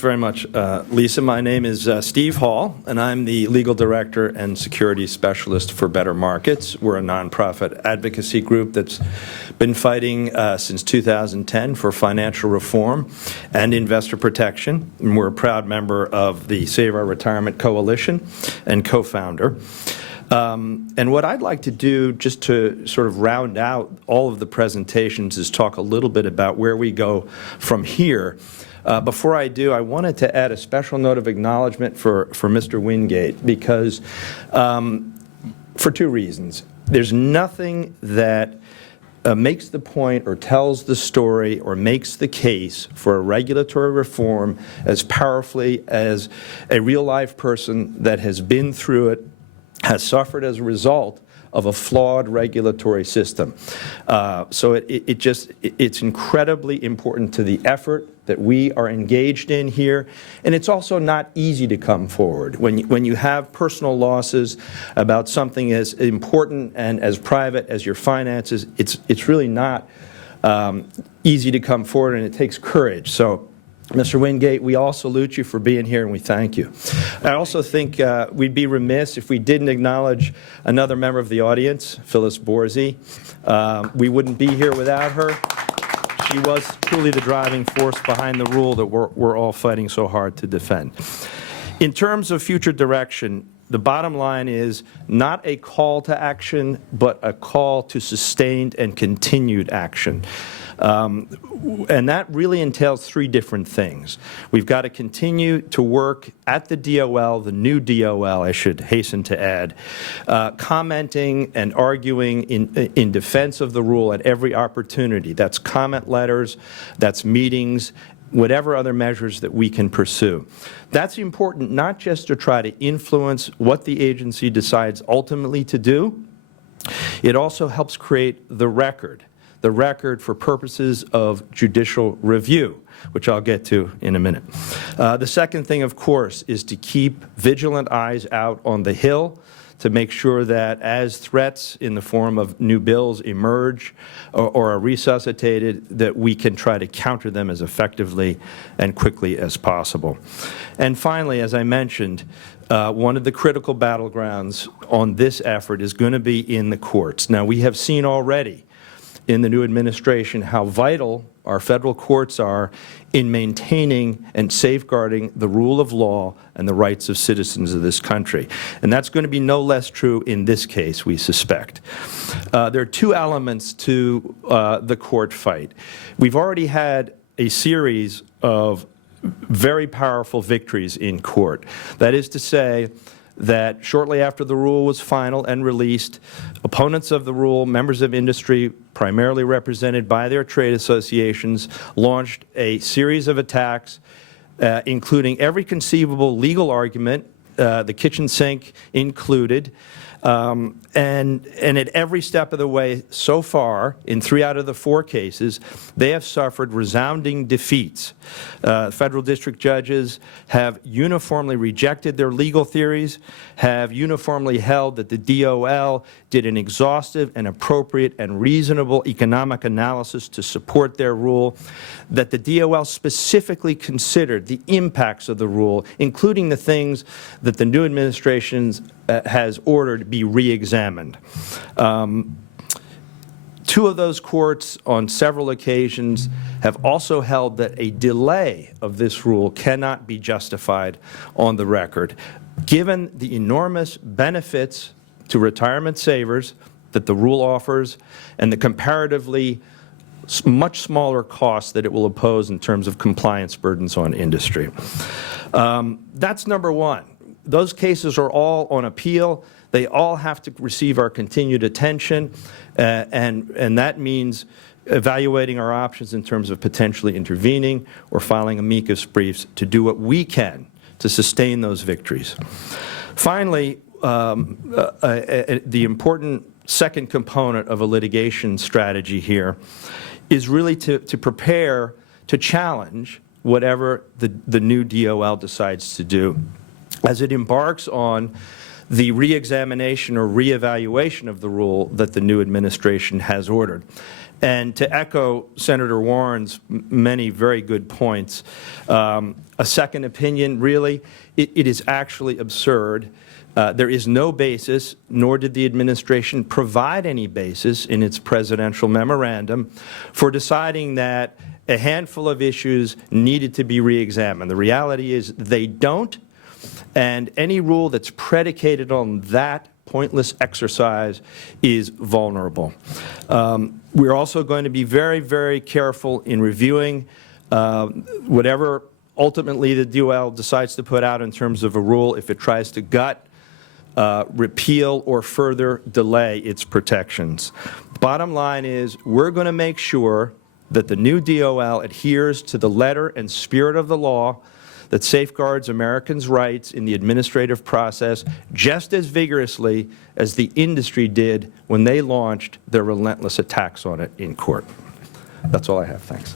very much, Lisa. My name is Steve Hall, and I'm the Legal Director and Security Specialist for Better Markets. We're a nonprofit advocacy group that's been fighting since 2010 for financial reform and investor protection. And we're a proud member of the Save Our Retirement Coalition and co-founder. And what I'd like to do, just to sort of round out all of the presentations, is talk a little bit about where we go from here. Before I do, I wanted to add a special note of acknowledgement for Mr. Wingate, because for two reasons. There's nothing that makes the point or tells the story or makes the case for a regulatory reform as powerfully as a real-life person that has been through it, has suffered as a result of a flawed regulatory system. So it's incredibly important to the effort that we are engaged in here, and it's also not easy to come forward. When you have personal losses about something as important and as private as your finances, it's really not easy to come forward, and it takes courage. So, Mr. Wingate, we all salute you for being here, and we thank you. I also think we'd be remiss if we didn't acknowledge another member of the audience, Phyllis Borzi. We wouldn't be here without her. She was truly the driving force behind the rule that we're all fighting so hard to defend. In terms of future direction, the bottom line is not a call to action, but a call to sustained and continued action. And that really entails three different things. We've got to continue to work at the DOL, the new DOL, I should hasten to add, commenting and arguing in defense of the rule at every opportunity. That's comment letters, that's meetings, whatever other measures that we can pursue. That's important not just to try to influence what the agency decides ultimately to do. It also helps create the record for purposes of judicial review, which I'll get to in a minute. The second thing, of course, is to keep vigilant eyes out on the Hill to make sure that as threats in the form of new bills emerge or are resuscitated, that we can try to counter them as effectively and quickly as possible. And finally, as I mentioned, one of the critical battlegrounds on this effort is going to be in the courts. Now, we have seen already in the new administration how vital our federal courts are in maintaining and safeguarding the rule of law and the rights of citizens of this country. And that's going to be no less true in this case, we suspect. There are two elements to the court fight. We've already had a series of very powerful victories in court. That is to say, that shortly after the rule was final and released, opponents of the rule, members of industry, primarily represented by their trade associations, launched a series of attacks, including every conceivable legal argument, the kitchen sink included, and at every step of the way so far, in 3 out of the 4 cases, they have suffered resounding defeats. Federal district judges have uniformly rejected their legal theories, have uniformly held that the DOL did an exhaustive and appropriate and reasonable economic analysis to support their rule, that the DOL specifically considered the impacts of the rule, including the things that the new administration has ordered be re-examined. 2 of those courts on several occasions have also held that a delay of this rule cannot be justified on the record, given the enormous benefits to retirement savers that the rule offers and the comparatively much smaller costs that it will impose in terms of compliance burdens on industry. That's number one. Those cases are all on appeal. They all have to receive our continued attention, and that means evaluating our options in terms of potentially intervening or filing amicus briefs to do what we can to sustain those victories. Finally, the important second component of a litigation strategy here is really to prepare to challenge whatever the new DOL decides to do as it embarks on the re-examination or re-evaluation of the rule that the new administration has ordered. And to echo Senator Warren's many very good points, a second opinion, really, it is actually absurd. There is no basis, nor did the administration provide any basis in its presidential memorandum for deciding that a handful of issues needed to be re-examined. The reality is they don't, and any rule that's predicated on that pointless exercise is vulnerable. We're also going to be very, very careful in reviewing whatever ultimately the DOL decides to put out in terms of a rule if it tries to gut, repeal, or further delay its protections. Bottom line is we're going to make sure that the new DOL adheres to the letter and spirit of the law that safeguards Americans' rights in the administrative process just as vigorously as the industry did when they launched their relentless attacks on it in court. That's all I have. Thanks.